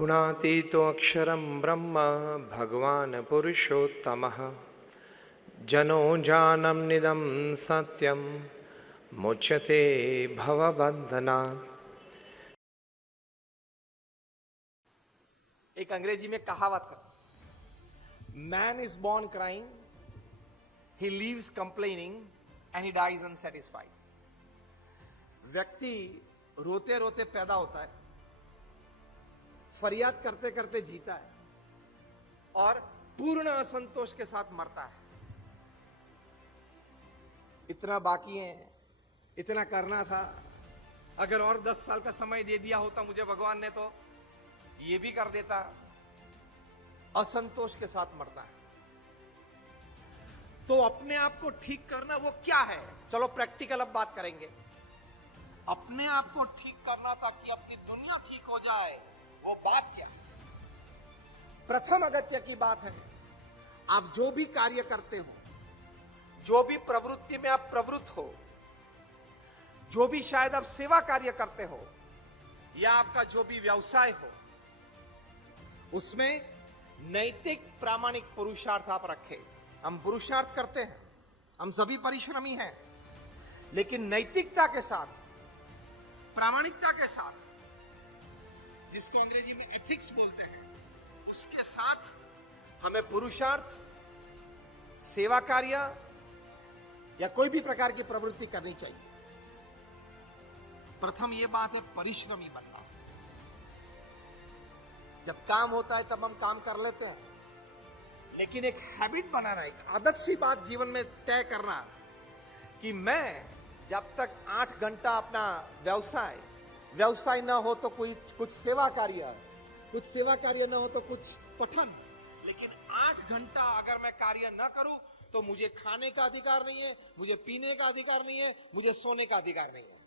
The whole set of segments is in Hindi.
गुणातीतो अक्षरं ब्रह्म भगवान् पुरुषोत्तमः जनो जानम निदं सत्यम मुच्यते भवबंधनात्। एक अंग्रेजी में कहावत है, man is born crying, he lives complaining and he dies unsatisfied. व्यक्ति रोते रोते पैदा होता है, फरियाद करते करते जीता है और पूर्ण असंतोष के साथ मरता है। इतना बाकी है, इतना करना था, अगर और 10 साल का समय दे दिया होता मुझे भगवान ने तो ये भी कर देता। असंतोष के साथ मरता है। तो अपने आप को ठीक करना वो क्या है? चलो प्रैक्टिकल अब बात करेंगे। अपने आप को ठीक करना ताकि अपनी दुनिया ठीक हो जाए, वो बात क्या है? प्रथम अगत्य की बात है, आप जो भी कार्य करते हो, जो भी प्रवृत्ति में आप प्रवृत्त हो, जो भी शायद आप सेवा कार्य करते हो या आपका जो भी व्यवसाय हो, उसमें नैतिक प्रामाणिक पुरुषार्थ आप रखें। हम पुरुषार्थ करते हैं, हम सभी परिश्रमी हैं, लेकिन नैतिकता के साथ, प्रामाणिकता के साथ, जिसको अंग्रेजी में एथिक्स बोलते हैं, उसके साथ हमें पुरुषार्थ, सेवा कार्य या कोई भी प्रकार की प्रवृत्ति करनी चाहिए। प्रथम यह बात है, परिश्रमी बनना। जब काम होता है तब हम काम कर लेते हैं, लेकिन एक हैबिट बनाना, एक आदत सी बात जीवन में तय करना कि मैं जब तक 8 घंटा अपना व्यवसाय ना हो तो कुछ सेवा कार्य ना हो तो कुछ पठन, लेकिन 8 घंटा अगर मैं कार्य ना करूं तो मुझे खाने का अधिकार नहीं है, मुझे पीने का अधिकार नहीं है, मुझे सोने का अधिकार नहीं है।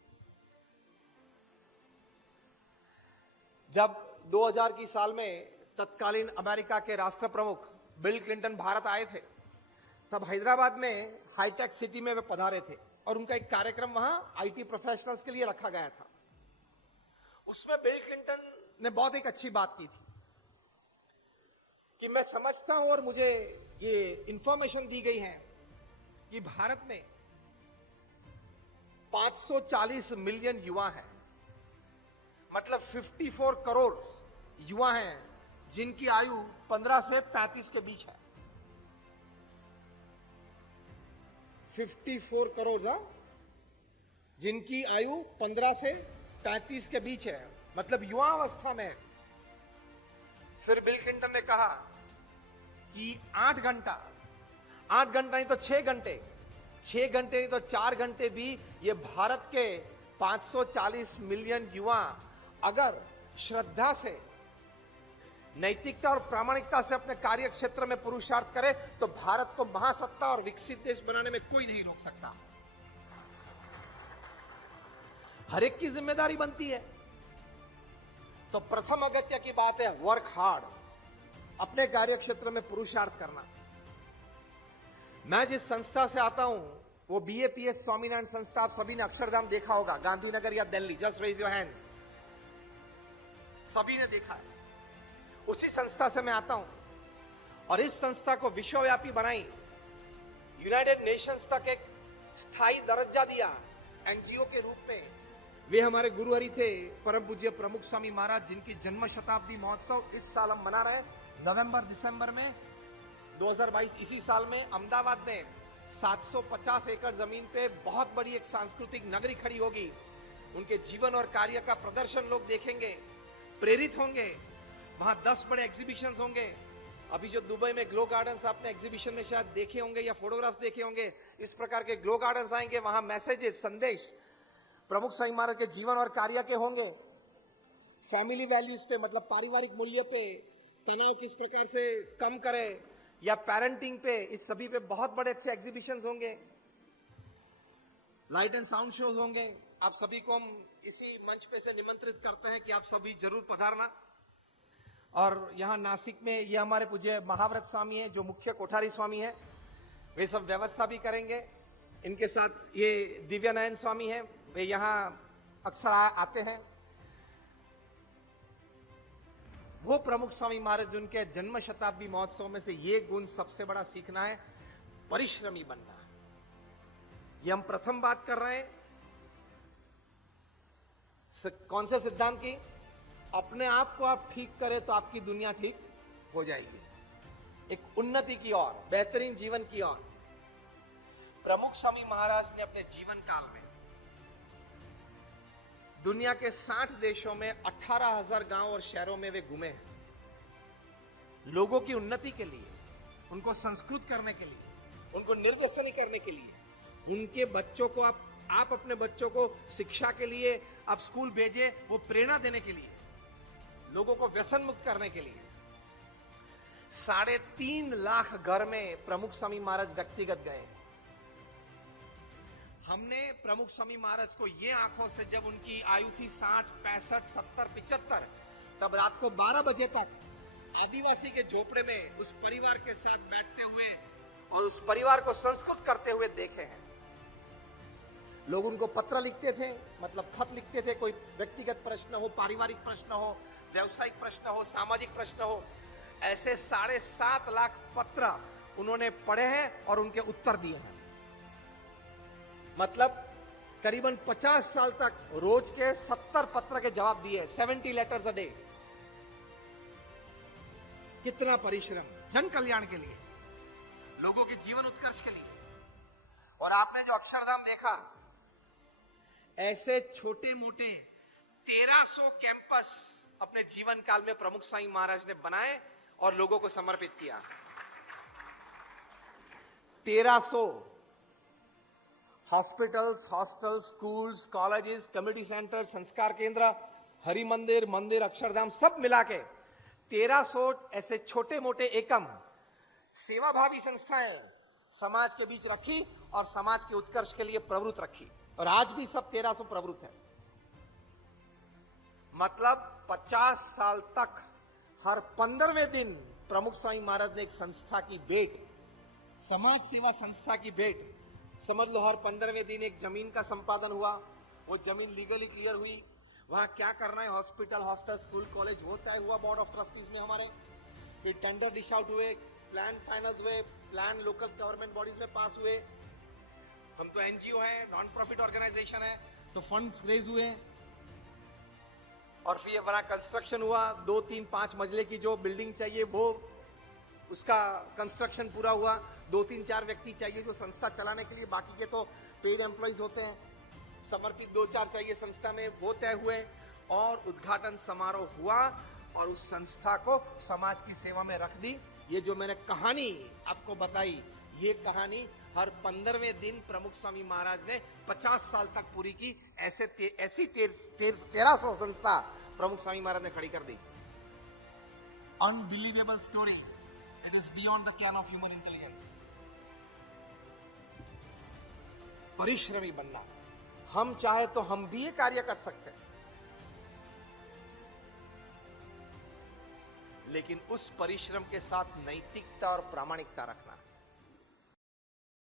जब 2000 की साल में तत्कालीन अमेरिका के राष्ट्र प्रमुख बिल क्लिंटन भारत आए थे, तब हैदराबाद में हाईटेक सिटी में वे पधारे थे और उनका एक कार्यक्रम वहां आईटी प्रोफेशनल्स के लिए रखा गया था। उसमें बिल क्लिंटन ने बहुत एक अच्छी बात की थी कि मैं समझता हूं और मुझे ये इंफॉर्मेशन दी गई है कि भारत में 540 मिलियन युवा हैं, मतलब 54 करोड़ युवा हैं जिनकी आयु 15 से 35 के बीच है। 54 करोड़ जिनकी आयु 15 से 35 के बीच है, मतलब युवा अवस्था में। फिर बिल क्लिंटन ने कहा कि 8 घंटा नहीं तो 6 घंटे, 6 घंटे नहीं तो 4 घंटे भी ये भारत के 540 मिलियन युवा अगर श्रद्धा से, नैतिकता और प्रामाणिकता से अपने कार्य क्षेत्र में पुरुषार्थ करे तो भारत को महासत्ता और विकसित देश बनाने में कोई नहीं रोक सकता। हर एक की जिम्मेदारी बनती है। तो प्रथम अगत्य की बात है वर्क हार्ड, अपने कार्य क्षेत्र में पुरुषार्थ करना। मैं जिस संस्था से आता हूं वो BAPS स्वामीनारायण संस्था, आप सभी ने अक्षरधाम देखा होगा, गांधीनगर या Delhi, just raise your hands, सभी ने देखा है। उसी संस्था से मैं आता हूं और इस संस्था को विश्वव्यापी बनाई, यूनाइटेड नेशंस तक एक स्थायी दर्जा दिया NGO के रूप में। वे हमारे गुरु हरि थे, परम पूज्य प्रमुख स्वामी महाराज, जिनकी जन्म शताब्दी महोत्सव इस साल हम मना रहे हैं नवंबर दिसंबर में 2022। इसी साल में अहमदाबाद में 750 एकड़ जमीन पे बहुत बड़ी एक सांस्कृतिक नगरी खड़ी होगी। उनके जीवन और कार्य का प्रदर्शन लोग देखेंगे, प्रेरित होंगे। वहां 10 बड़े एग्जीबिशंस होंगे। अभी जो दुबई में ग्लो गार्डन्स आपने एग्जीबिशन में शायद देखे होंगे या फोटोग्राफ्स देखे होंगे, इस प्रकार के ग्लो गार्डन्स आएंगे। वहां मैसेजेस, संदेश प्रमुख स्वामी महाराज के जीवन और कार्य के होंगे। फैमिली वैल्यूज पे, मतलब पारिवारिक मूल्य पे, तनाव किस प्रकार से कम करे, या पेरेंटिंग पे, इस सभी पे बहुत बड़े अच्छे एग्जीबिशंस होंगे। लाइट एंड साउंड शोज होंगे। आप सभी को हम इसी मंच पे से निमंत्रित करते हैं कि आप सभी जरूर पधारना। और यहाँ नासिक में ये हमारे पूज्य महाव्रत स्वामी हैं, जो मुख्य कोठारी स्वामी हैं, वे सब व्यवस्था भी करेंगे। इनके साथ ये दिव्यानयन स्वामी हैं, वे यहाँ अक्सर आते हैं। वो प्रमुख स्वामी महाराज जिनके जन्म शताब्दी महोत्सव में से ये गुण सबसे बड़ा सीखना है, परिश्रमी बनना। ये हम प्रथम बात कर रहे हैं कौन से सिद्धांत की? अपने आप को आप ठीक करें तो आपकी दुनिया ठीक हो जाएगी, एक उन्नति की ओर, बेहतरीन जीवन की ओर। प्रमुख स्वामी महाराज ने अपने जीवन काल में दुनिया के 60 देशों में 18,000 गांव और शहरों में वे घूमे हैं, लोगों की उन्नति के लिए, उनको संस्कृत करने के लिए, उनको निर्व्यसनी करने के लिए, उनके बच्चों को आप अपने बच्चों को शिक्षा के लिए आप स्कूल भेजे, वो प्रेरणा देने के लिए, लोगों को व्यसन मुक्त करने के लिए। 3.5 लाख घर में प्रमुख स्वामी महाराज व्यक्तिगत गए। हमने प्रमुख स्वामी महाराज को ये आंखों से, जब उनकी आयु थी 60, 65, 70, 75, तब रात को 12 बजे तक आदिवासी के झोपड़े में उस परिवार के साथ बैठते हुए और उस परिवार को संस्कृत करते हुए देखे हैं। लोग उनको पत्र लिखते थे, मतलब खत लिखते थे, कोई व्यक्तिगत प्रश्न हो, पारिवारिक प्रश्न हो, व्यावसायिक प्रश्न हो, सामाजिक प्रश्न हो, ऐसे 7.5 लाख पत्र उन्होंने पढ़े हैं और उनके उत्तर दिए हैं। मतलब करीबन 50 साल तक रोज के 70 पत्र के जवाब दिए, 70 लेटर्स अ डे। कितना परिश्रम जन कल्याण के लिए, लोगों के जीवन उत्कर्ष के लिए। और आपने जो अक्षरधाम देखा, ऐसे छोटे मोटे 1300 कैंपस अपने जीवन काल में प्रमुख स्वामी महाराज ने बनाए और लोगों को समर्पित किया। 1300 hospitals, hostels, schools, colleges, community centre, संस्कार केंद्र, हरि मंदिर, मंदिर, अक्षरधाम, सब मिला के 1300 ऐसे छोटे मोटे एकम सेवाभावी संस्थाएं समाज के बीच रखी और समाज के उत्कर्ष के लिए प्रवृत्त रखी। और आज भी सब 1300 प्रवृत्त है। मतलब 50 साल तक हर 15वें दिन प्रमुख स्वामी महाराज ने एक संस्था की भेंट, समाज सेवा संस्था की भेंट, समझ लो हर 15वें दिन एक जमीन का संपादन हुआ, वो जमीन लीगली क्लियर हुई, वहां क्या करना है, हॉस्पिटल, हॉस्टल, स्कूल, कॉलेज वो तय हुआ बोर्ड ऑफ ट्रस्टीज में हमारे। फिर टेंडर डिश आउट हुए, प्लान फाइनल्स हुए, प्लान लोकल गवर्नमेंट बॉडीज में पास हुए। हम तो एनजीओ है, नॉन प्रॉफिट ऑर्गेनाइजेशन है, तो फंड्स रेज हुए और फिर बड़ा कंस्ट्रक्शन हुआ। 2, 3, 5 मंजिले की जो बिल्डिंग चाहिए वो उसका कंस्ट्रक्शन पूरा हुआ। 2, 3, 4 व्यक्ति चाहिए जो संस्था चलाने के लिए, बाकी के तो पेड एम्प्लॉइज होते हैं। समर्पित 2-4 चाहिए संस्था में, वो तय हुए और उद्घाटन समारोह हुआ और उस संस्था को समाज की सेवा में रख दी। ये जो मैंने कहानी आपको बताई, ये कहानी हर 15वें दिन प्रमुख स्वामी महाराज ने 50 साल तक पूरी की। ऐसी 1300 संस्था प्रमुख स्वामी महाराज ने खड़ी कर दी। Unbelievable story, it is beyond the ken of human intelligence. परिश्रमी बनना, हम चाहे तो हम भी ये कार्य कर सकते हैं, लेकिन उस परिश्रम के साथ नैतिकता और प्रामाणिकता रखना है।